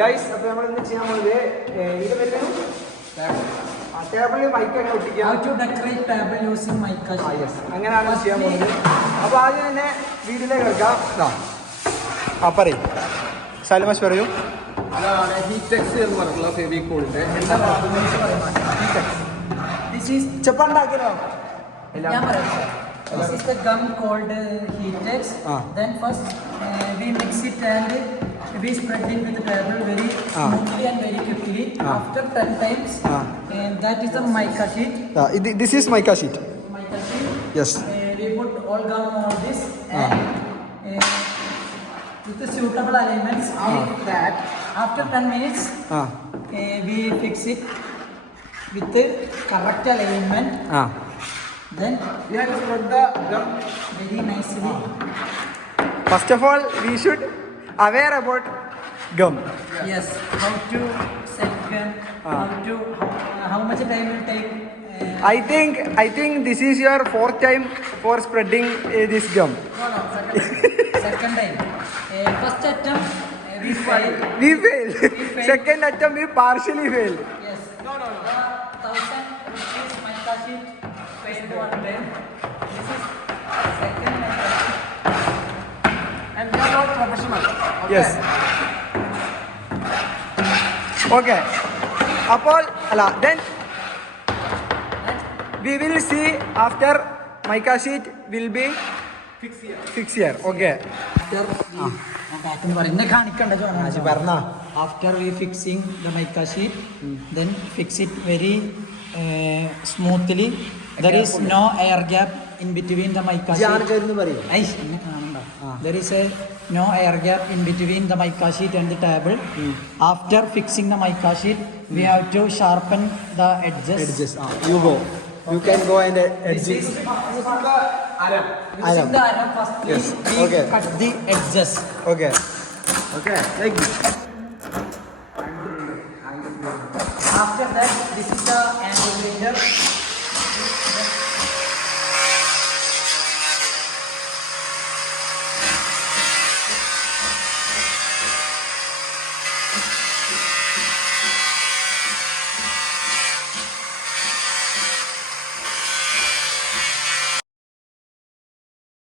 Guys അപ്പോൾ നമ്മൾ ഇന്ന് ചെയ്യാൻ പോകുന്നത് ഇത് വരുന്നു ടേബിളിൽ മൈക്ക് അങ്ങനെ ഒട്ടിക്കുക. How to decorate table using mica sheet. Yes അങ്ങനെയാണ് ചെയ്യാൻ പോകുന്നത്. അപ്പോൾ ആദ്യം തന്നെ വീട്ടിലേക്ക് എടുക്കാം. പറയും സലിമാഷ് പറയൂ. അതാണ് ഹീറ്റെക്സ് എന്ന് പറഞ്ഞിട്ടുള്ള ഫെവിക്കോളിന്റെ This is ചെപ്പുണ്ടാക്കിയല്ലോ This is the gum called Heatex. Then first we mix it and we spread it with the table very smoothly and very quickly. After 10 times, and that is the mica sheet. This is mica sheet. Mica sheet. Yes. We put all gum on this and with the suitable alignments. That after 10 minutes, we fix it with the correct alignment. Then we have to spread the gum very nicely. First of all, we should aware about gum. Yes, how to set gum, how much time will take. I think this is your fourth time for spreading this gum. No, second time. First attempt we failed. We failed. Second attempt we partially failed. Yes. No. 1,000 rupees mica sheet paid one time. This is second mica sheet. and we are not professional. Yes. Okay. അപ്പോൾ അല്ല then we will see after mica sheet will be fix here. Okay. After we fixing the mica sheet, then fix it very smoothly. There is no air gap in between the mica sheet. There is no air gap in between the mica sheet and the table. After fixing the mica sheet, we have to sharpen the edges. You go. You can go and This is edges. Using the aram first, Yes. we Okay. cut the edges. Okay. Okay. Like this. After that, this is the angle grinder.